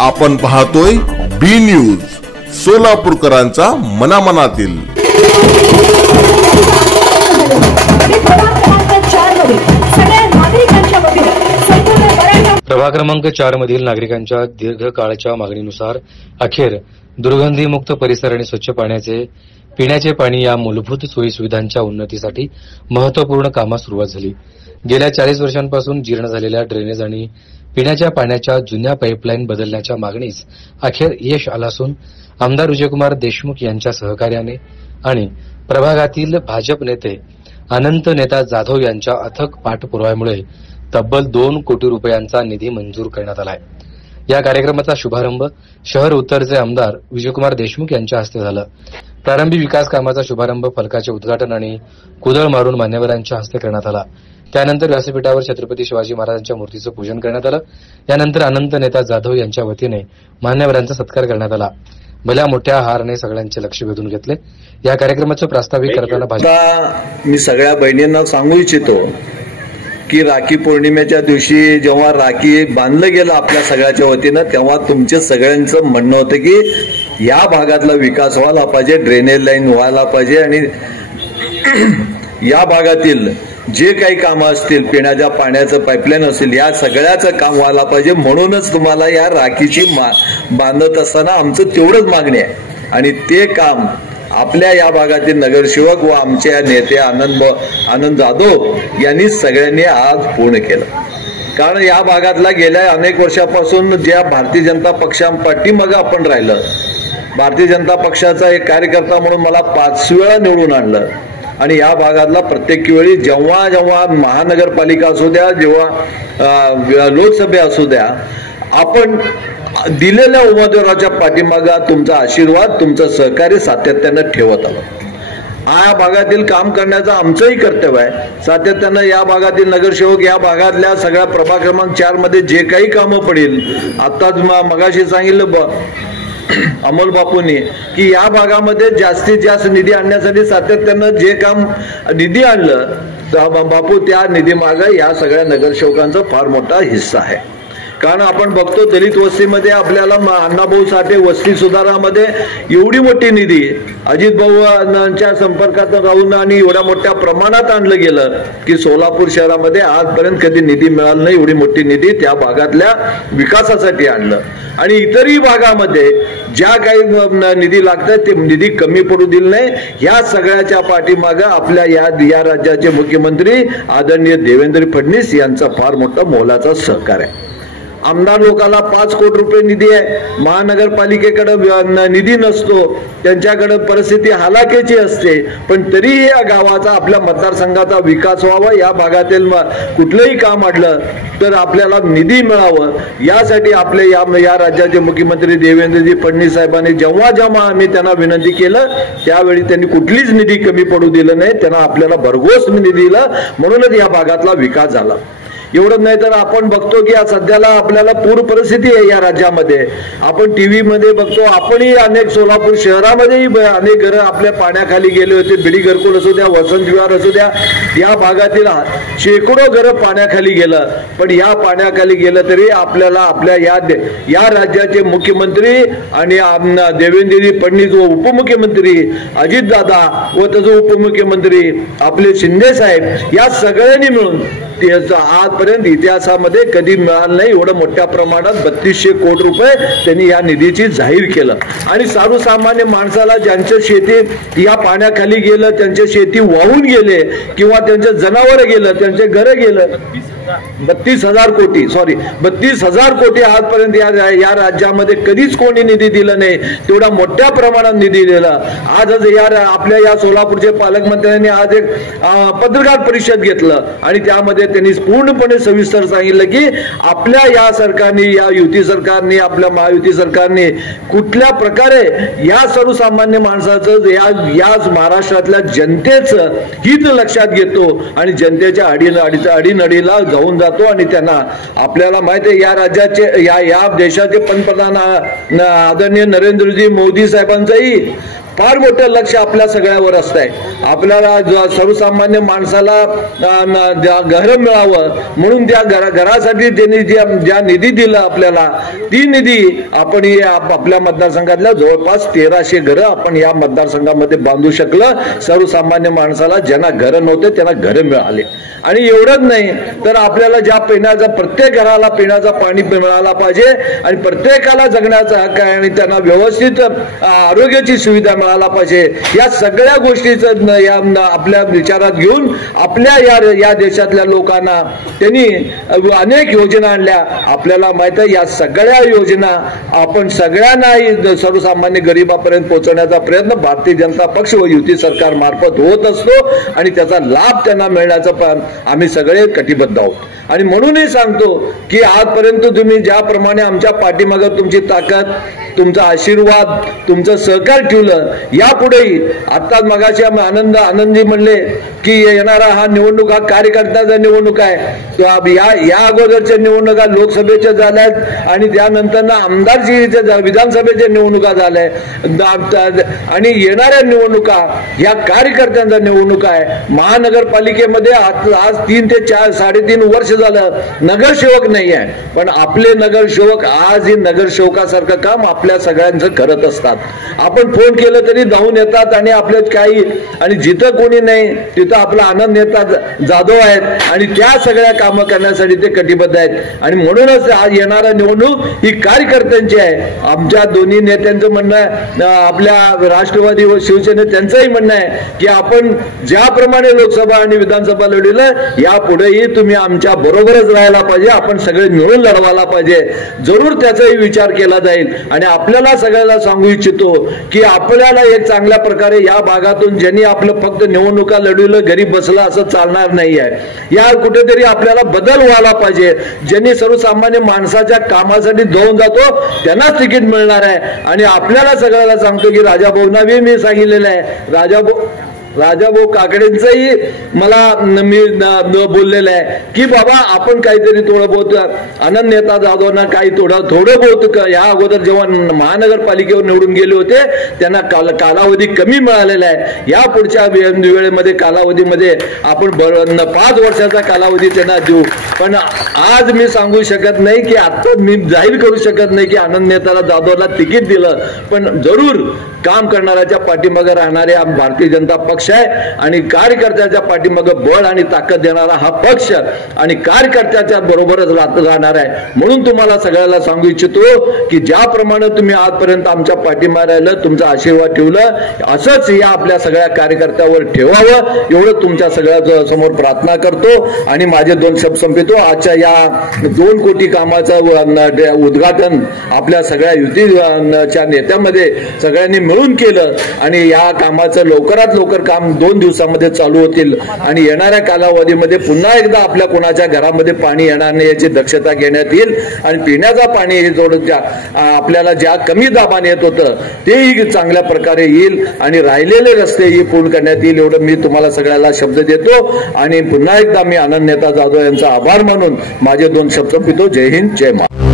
आपण पाहतोय बी न्यूज, सोलापूरकरांचा मनामनातील। प्रभाग क्रमांक 4 मधील नागरिकांच्या दीर्घकाळाच्या मागणीनुसार अखेर दुर्गंधीमुक्त परिसर आणि स्वच्छ पाण्याचे पिण्याचे पाणी या मूलभूत सोयी सुविधांच्या उन्नतीसाठी महत्त्वपूर्ण कामास सुरुवात झाली। गेल्या 40 वर्षांपासून जीर्ण झालेल्या ड्रेनेज आणि पिण्याच्या पाण्याच्या जुन्या पाईपलाईन बदलण्याच्या मागणीस अखेर यश आलं असून आमदार विजयकुमार देशमुख यांच्या सहकार्याने आणि प्रभागातील भाजप नेते अनंत नेता जाधव यांच्या अथक पाठपुराव्यामुळे तब्बल 2 कोटी रुपयांचा निधी मंजूर करण्यात आला आहे। या कार्यक्रमाचा शुभारंभ शहर उत्तरचे आमदार विजयकुमार देशमुख यांच्या हस्ते झाला। प्रारंभी विकास कामाचा शुभारंभ फलकाचे उद्घाटन आणि कुदळ मारून मान्यवरांच्या हस्ते करण्यात आला। त्यानंतर व्यासपीठावर छत्रपती शिवाजी महाराजांच्या मूर्तीचं पूजन करण्यात आलं। यानंतर अनंत नेता जाधव यांच्या वतीने मान्यवरांचा सत्कार करण्यात आला। भल्या मोठ्या हारने सगळ्यांचे लक्ष वेधून घेतले। या कार्यक्रमाचं प्रास्ताविक करताना भाजप मी सगळ्या बहिणींना सांगू इच्छितो की राखी पौर्णिमेच्या दिवशी जेव्हा राखी बांधलं गेलं आपल्या सगळ्याच्या वतीनं, तेव्हा तुमचे सगळ्यांचं म्हणणं होतं की या भागातला विकास व्हायला पाहिजे, ड्रेनेज लाईन व्हायला पाहिजे आणि या भागातील जे काही कामं असतील, पिण्याच्या पाण्याचं पाईपलाईन असेल, या सगळ्याचं काम व्हायला पाहिजे। म्हणूनच तुम्हाला या राखीची बांधत असताना आमचं तेवढंच मागणी आहे आणि ते काम आपल्या या भागातील नगरसेवक व आमच्या नेते आनंद जाधव यांनी सगळ्यांनी आज पूर्ण केलं। कारण या भागातला गेल्या अनेक वर्षापासून ज्या भारतीय जनता पक्षापाठीमागे आपण राहिलं, भारतीय जनता पक्षाचा एक कार्यकर्ता म्हणून मला 5 वेळा निवडून आणलं आणि या भागातला प्रत्येक वेळी जेव्हा जेव्हा महानगरपालिका असू द्या, जेव्हा लोकसभा असू द्या, आपण दिलेल्या उमेदवाराच्या पाठीमागे तुमचा आशीर्वाद, तुमचं सहकार्य सातत्यानं ठेवत आलो। या भागातील काम करण्याचं आमचंही कर्तव्य आहे। सातत्यानं या भागातील नगरसेवक, या भागातल्या सगळ्या प्रभाग क्रमांक 4 मध्ये जे काही कामं पडेल, आताच मगाशी सांगितलं अमोल बापूंनी की या भागामध्ये जास्तीत जास्त निधी आणण्यासाठी सातत्यानं जे काम निधी आणलं, बापू त्या निधी मागे या सगळ्या नगरसेवकांचा फार मोठा हिस्सा आहे। कारण आपण बघतो दलित वस्तीमध्ये आपल्याला अण्णाभाऊ साठे वस्ती सुधारामध्ये एवढी मोठी निधी अजित भाऊंच्या संपर्कात राहून आणि एवढ्या मोठ्या प्रमाणात आणलं गेलं की सोलापूर शहरामध्ये आजपर्यंत कधी निधी मिळाला नाही। एवढी मोठी निधी त्या भागातल्या विकासासाठी आणलं आणि इतरही भागामध्ये ज्या काही निधी लागतात ते निधी कमी पडू दिले नाही। या सगळ्याच्या पाठीमागे आपल्या या राज्याचे मुख्यमंत्री आदरणीय देवेंद्र फडणवीस यांचा फार मोठा मोलाचा सहकार आहे। आमदार लोकांना 5 कोटी रुपये निधी आहे, महानगरपालिकेकडे निधी नसतो, त्यांच्याकडे परिस्थिती हालाकीची असते, पण तरीही या गावाचा, आपल्या मतदारसंघाचा विकास व्हावा, या भागातील कुठलंही काम अडलं तर आपल्याला निधी मिळावं, यासाठी आपले या राज्याचे मुख्यमंत्री देवेंद्रजी फडणवीस साहेबांनी जेव्हा आम्ही त्यांना विनंती केलं त्यावेळी त्यांनी कुठलीच निधी कमी पडू दिलं नाही। त्यांना आपल्याला भरघोस निधी दिला, म्हणूनच या भागातला विकास झाला। एवढंच नाही तर आपण बघतो की सध्याला आपल्याला पूर परिस्थिती आहे या राज्यामध्ये। आपण टीव्ही मध्ये बघतो, आपणही अनेक सोलापूर शहरामध्येही अनेक घरं आपल्या पाण्याखाली गेले होते। बिडी घरकुल असू द्या, वसंत विहार असू द्या, या भागातील शेकडो घरं पाण्याखाली गेलं। पण या पाण्याखाली गेलं तरी आपल्याला आपल्या या राज्याचे मुख्यमंत्री आणि देवेंद्रजी फडणवीस व उपमुख्यमंत्री अजितदादा व त्याचे उपमुख्यमंत्री आपले शिंदे साहेब या सगळ्यांनी मिळून आजपर्यंत इतिहासामध्ये कधी मिळालं नाही एवढं मोठ्या प्रमाणात 3200 कोटी रुपये त्यांनी या निधीची जाहीर केलं। आणि सर्वसामान्य माणसाला ज्यांच्या शेती या पाण्याखाली गेलं, त्यांच्या शेती वाहून गेले किंवा त्यांचे जनावर गेलं, त्यांचे घर गेलं, 32,000 कोटी आजपर्यंत या राज्यामध्ये कधीच कोणी निधी दिला नाही। तेवढा मोठ्या प्रमाणात निधी दिला। आजच आपल्या या सोलापूरचे पालकमंत्र्यांनी आज एक पत्रकार परिषद घेतलं आणि त्यामध्ये त्यांनी पूर्णपणे सविस्तर सांगितलं की आपल्या या सरकारने, या युती सरकारने, आपल्या महायुती सरकारने कुठल्या प्रकारे या सर्वसामान्य माणसाचं, या महाराष्ट्रातल्या जनतेचं हित लक्षात घेतो आणि जनतेच्या अडीनडीला जाऊन जातो आणि त्यांना आपल्याला माहिती आहे या राज्याचे, या देशाचे पंतप्रधान आदरणीय नरेंद्रजी मोदी साहेबांचाही फार मोठं लक्ष आपल्या सगळ्यावर असतंय. आपल्याला सर्वसामान्य माणसाला घर मिळावं म्हणून त्या घरासाठी त्यांनी ज्या निधी दिला आपल्याला, ती निधी आपण आपल्या मतदारसंघातल्या जवळपास 1300 घरं आपण या मतदारसंघामध्ये बांधू शकलं. सर्वसामान्य माणसाला ज्यांना घरं नव्हते त्यांना घरं मिळाले. आणि एवढंच नाही तर आपल्याला ज्या पिण्याचा, प्रत्येक घराला पिण्याचा पाणी मिळाला पाहिजे आणि प्रत्येकाला जगण्याचा हक्क आहे आणि त्यांना व्यवस्थित आरोग्याची सुविधा मिळाला पाहिजे. या सगळ्या गोष्टीचं आपल्या विचारात घेऊन आपल्या या देशातल्या लोकांना त्यांनी अनेक योजना आणल्या. आपल्याला माहित आहे या सगळ्या योजना आपण सगळ्यांना सर्वसामान्य गरिबापर्यंत पोहोचवण्याचा प्रयत्न भारतीय जनता पक्ष व युती सरकार मार्फत होत असतो आणि त्याचा लाभ त्यांना मिळण्याचा पण आम्ही सगळे कटिबद्ध आहोत. आणि म्हणूनही सांगतो की आजपर्यंत तुम्ही ज्याप्रमाणे आमच्या पाठीमागे तुमची ताकद, तुमचा आशीर्वाद, तुमचं सहकार ठेवलं, यापुढेही आता मगाशी आनंदजी म्हणले की येणारा हा निवडणूक हा कार्यकर्त्याचा निवडणूक आहे. या अगोदरच्या निवडणुका लोकसभेच्या झाल्यात आणि त्यानंतर आमदारकीच्या विधानसभेच्या निवडणुका झाल्या आणि येणाऱ्या निवडणुका या कार्यकर्त्यांच्या निवडणुका आहे. महानगरपालिकेमध्ये आज 3 ते 3.5 वर्ष झालं नगरसेवक नाही आहे, पण आपले नगरसेवक आजही नगरसेवकासारखं काम आपल्या सगळ्यांचं करत असतात. आपण फोन केलं तरी धावून येतात आणि आपल्या काही, आणि जिथं कोणी नाही तिथं आपला आनंद नेता जाधव आहेत आणि त्या सगळ्या कामं करण्यासाठी ते कटिबद्ध आहेत. आणि म्हणूनच आज येणारा निवडणूक ही कार्यकर्त्यांची आहे. आमच्या दोन्ही नेत्यांचं म्हणणं आहे, आपल्या राष्ट्रवादी व शिवसेने त्यांचंही म्हणणं आहे की आपण ज्याप्रमाणे लोकसभा आणि विधानसभा लढवलं यापुढेही तुम्ही आमच्या बरोबरच राहायला पाहिजे. आपण सगळे मिळून लढवायला पाहिजे. जरूर त्याचाही विचार केला जाईल. आणि आपल्याला सगळ्याला सांगू इच्छितो की आपल्याला एक चांगल्या प्रकारे या भागातून ज्यांनी आपलं फक्त निवडणुका लढवलं घरी बसला असं चालणार नाही आहे. या कुठेतरी आपल्याला बदल व्हायला पाहिजे. ज्यांनी सर्वसामान्य माणसाच्या कामासाठी धावून जातो त्यांनाच तिकीट मिळणार आहे. आणि आपल्याला सगळ्याला सांगतो की राजाभाऊंना मी सांगितलेलं आहे, राजाभाऊ काकडेंचंही मला मी बोललेलं आहे की बाबा आपण काहीतरी थोडं बहुत आनंद नेता जाधवांना काही थोडं बहुत या अगोदर जेव्हा महानगरपालिकेवर निवडून गेले होते त्यांना कालावधी कमी मिळालेला आहे. या पुढच्या वेळेमध्ये कालावधीमध्ये आपण 5 वर्षाचा कालावधी त्यांना देऊ. पण आज मी सांगू शकत नाही की आता मी जाहीर करू शकत नाही की आनंद नेताला जाधवला तिकीट दिलं, पण जरूर काम करणाऱ्याच्या पाठीमागे राहणारे भारतीय जनता पक्ष आहे आणि कार्यकर्त्याच्या पाठीमागे बळ आणि ताकद देणारा हा पक्ष आणि कार्यकर्त्याच्या बरोबरच राहणार आहे. म्हणून तुम्हाला सगळ्याला सांगू इच्छितो की ज्याप्रमाणे तुम्ही आजपर्यंत आमच्या पाठीमागे राहिलं, तुमचा आशीर्वाद ठेवलं, असंच या आपल्या सगळ्या कार्यकर्त्यावर ठेवावं एवढं तुमच्या सगळ्या समोर प्रार्थना करतो. आणि माझे 2 शब्द संपवितो. आजच्या या 2 कोटी कामाचं उद्घाटन आपल्या सगळ्या युतीच्या नेत्यामध्ये सगळ्यांनी मिळून केलं आणि या कामाचं लवकरात लवकर काम 2 दिवसामध्ये चालू होतील आणि येणाऱ्या कालावधीमध्ये पुन्हा एकदा आपल्या कोणाच्या घरामध्ये पाणी येणार नाही याची दक्षता घेण्यात येईल. आणि पिण्याचा पाणी हे थोडं आपल्याला ज्या कमी दाबाने येत होतं तेही चांगल्या प्रकारे येईल आणि राहिलेले रस्तेही पूर्ण करण्यात येईल एवढं मी तुम्हाला सगळ्याला शब्द देतो. आणि पुन्हा एकदा मी आनंद नेता जाधव यांचा आभार मानून माझे 2 शब्द पितो. जय हिंद, जय महाराष्ट्र.